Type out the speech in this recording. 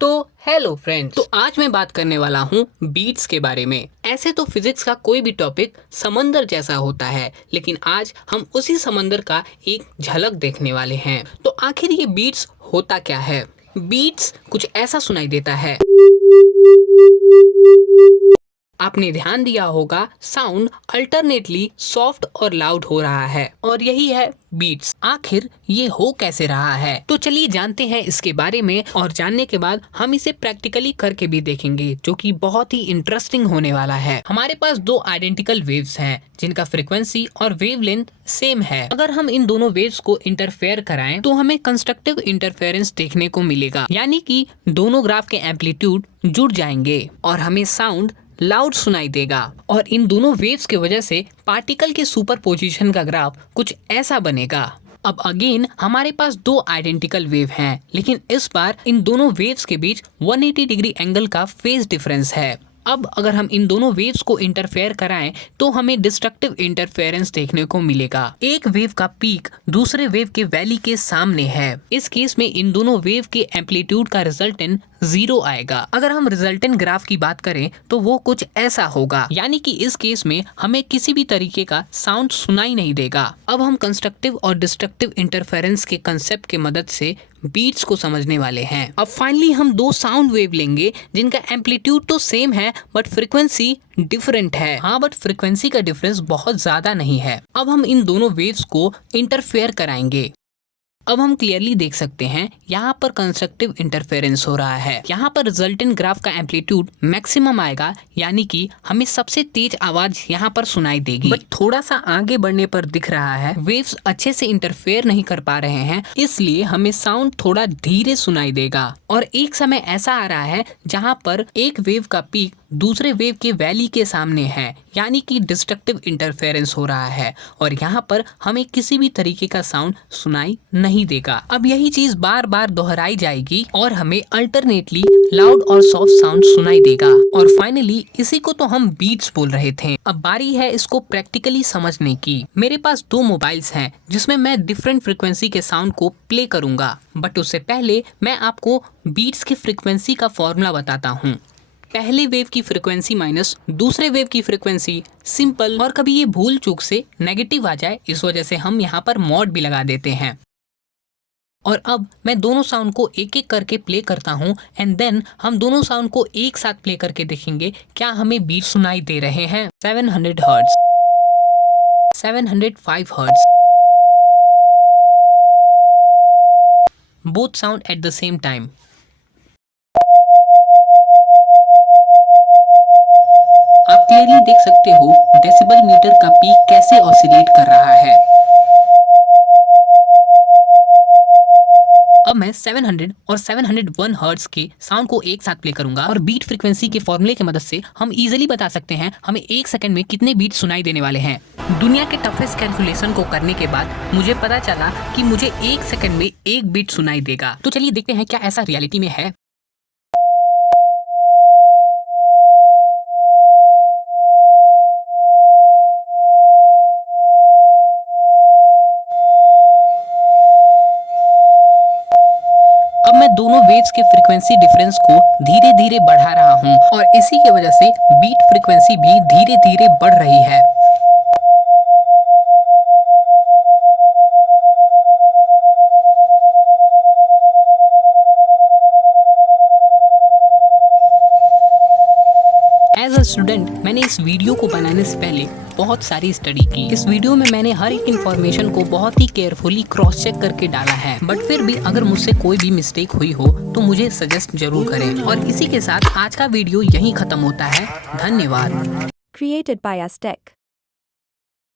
तो hello friends, तो आज मैं बात करने वाला हूँ बीट्स के बारे में। ऐसे तो फिजिक्स का कोई भी टॉपिक समंदर जैसा होता है, लेकिन आज हम उसी समंदर का एक झलक देखने वाले हैं। तो आखिर ये बीट्स होता क्या है? बीट्स कुछ ऐसा सुनाई देता है। आपने ध्यान दिया होगा, साउंड अल्टरनेटली सॉफ्ट और लाउड हो रहा है, और यही है बीट्स। आखिर ये हो कैसे रहा है? तो चलिए जानते हैं इसके बारे में, और जानने के बाद हम इसे प्रैक्टिकली करके भी देखेंगे, जो कि बहुत ही इंटरेस्टिंग होने वाला है। हमारे पास दो आइडेंटिकल वेव्स हैं जिनका फ्रीक्वेंसी और वेवलेंथ सेम है। अगर हम इन दोनों वेव्स को इंटरफेयर कराएं तो हमें कंस्ट्रक्टिव इंटरफेरेंस देखने को मिलेगा, यानी कि दोनों ग्राफ के एम्पलीट्यूड जुड़ जाएंगे और हमें साउंड लाउड सुनाई देगा। और इन दोनों वेव्स की वजह से पार्टिकल के सुपरपोजिशन का ग्राफ कुछ ऐसा बनेगा। अब अगेन हमारे पास दो आइडेंटिकल वेव हैं, लेकिन इस बार इन दोनों वेव्स के बीच 180 डिग्री एंगल का फेज डिफरेंस है। अब अगर हम इन दोनों वेव्स को इंटरफेयर कराएं तो हमें डिस्ट्रक्टिव इंटरफेरेंस देखने को मिलेगा। एक वेव का पीक दूसरे वेव के वैली के सामने है। इस केस में इन दोनों वेव के एम्पलीट्यूड का रिजल्टेंट 0 आएगा। अगर हम रिजल्टेंट ग्राफ की बात करें तो वो कुछ ऐसा होगा, यानी कि इस केस में हमें किसी भी तरीके का साउंड सुनाई नहीं देगा। अब हम कंस्ट्रक्टिव और डिस्ट्रक्टिव इंटरफेरेंस के कंसेप्ट के मदद से बीट्स को समझने वाले हैं। अब फाइनली हम दो साउंड वेव लेंगे जिनका एम्पलीट्यूड तो सेम है बट फ्रीक्वेंसी डिफरेंट है। हाँ, बट फ्रीक्वेंसी का डिफरेंस बहुत ज्यादा नहीं है। अब हम इन दोनों वेव्स को इंटरफेयर कराएंगे। अब हम क्लियरली देख सकते हैं यहाँ पर कंस्ट्रक्टिव इंटरफेरेंस हो रहा है। यहाँ पर रिजल्टेंट ग्राफ का एम्पलीट्यूड मैक्सिमम आएगा, यानी कि हमें सबसे तेज आवाज यहाँ पर सुनाई देगी। बट थोड़ा सा आगे बढ़ने पर दिख रहा है वेव्स अच्छे से इंटरफेयर नहीं कर पा रहे हैं, इसलिए हमें साउंड थोड़ा धीरे सुनाई देगा। और एक समय ऐसा आ रहा है जहाँ पर एक वेव का पीक दूसरे वेव के वैली के सामने है, यानी कि डिस्ट्रक्टिव इंटरफेरेंस हो रहा है, और यहाँ पर हमें किसी भी तरीके का साउंड सुनाई नहीं देगा। अब यही चीज बार बार दोहराई जाएगी और हमें अल्टरनेटली लाउड और सॉफ्ट साउंड सुनाई देगा। और फाइनली इसी को तो हम बीट्स बोल रहे थे। अब बारी है इसको प्रैक्टिकली समझने की। मेरे पास दो मोबाइल्स हैं जिसमें मैं डिफरेंट फ्रिक्वेंसी के साउंड को प्ले करूंगा, बट उससे पहले मैं आपको बीट्स की फ्रिक्वेंसी का फॉर्मूला बताता हूँ। पहले वेव की फ्रीक्वेंसी माइनस दूसरे वेव की फ्रीक्वेंसी, सिंपल। और कभी ये भूल चूक से नेगेटिव आ जाए, इस वजह से हम यहाँ पर मॉड भी लगा देते हैं। और अब मैं दोनों साउंड को एक एक करके प्ले करता हूँ, एंड देन हम दोनों साउंड को एक साथ प्ले करके देखेंगे क्या हमें बीट सुनाई दे रहे हैं। 700 hertz, 705 hertz, both sound at the same time. आप क्लियरली देख सकते हो डेसिबल मीटर का पीक कैसे ऑसिलेट कर रहा है। अब मैं 700 और 701 हर्ट्ज के साउंड को एक साथ प्ले करूंगा, और बीट फ्रीक्वेंसी के फॉर्मूले की मदद से हम इजीली बता सकते हैं हमें एक सेकंड में कितने बीट सुनाई देने वाले हैं। दुनिया के टफेस्ट कैलकुलेशन को करने के बाद मुझे पता चला कि मुझे एक सेकंड में एक बीट सुनाई देगा। तो चलिए देखते हैं क्या ऐसा रियलिटी में है। अब मैं दोनों वेव्स के फ्रीक्वेंसी डिफरेंस को धीरे धीरे बढ़ा रहा हूँ, और इसी की वजह से बीट फ्रीक्वेंसी भी धीरे धीरे बढ़ रही है। एज अ स्टूडेंट मैंने इस वीडियो को बनाने से पहले बहुत सारी स्टडी की। इस वीडियो में मैंने हर एक इन्फॉर्मेशन को बहुत ही केयरफुली क्रॉस चेक करके डाला है, बट फिर भी अगर मुझसे कोई भी मिस्टेक हुई हो तो मुझे सजेस्ट जरूर करें। और इसी के साथ आज का वीडियो यहीं खत्म होता है। धन्यवाद। Created by Aztec.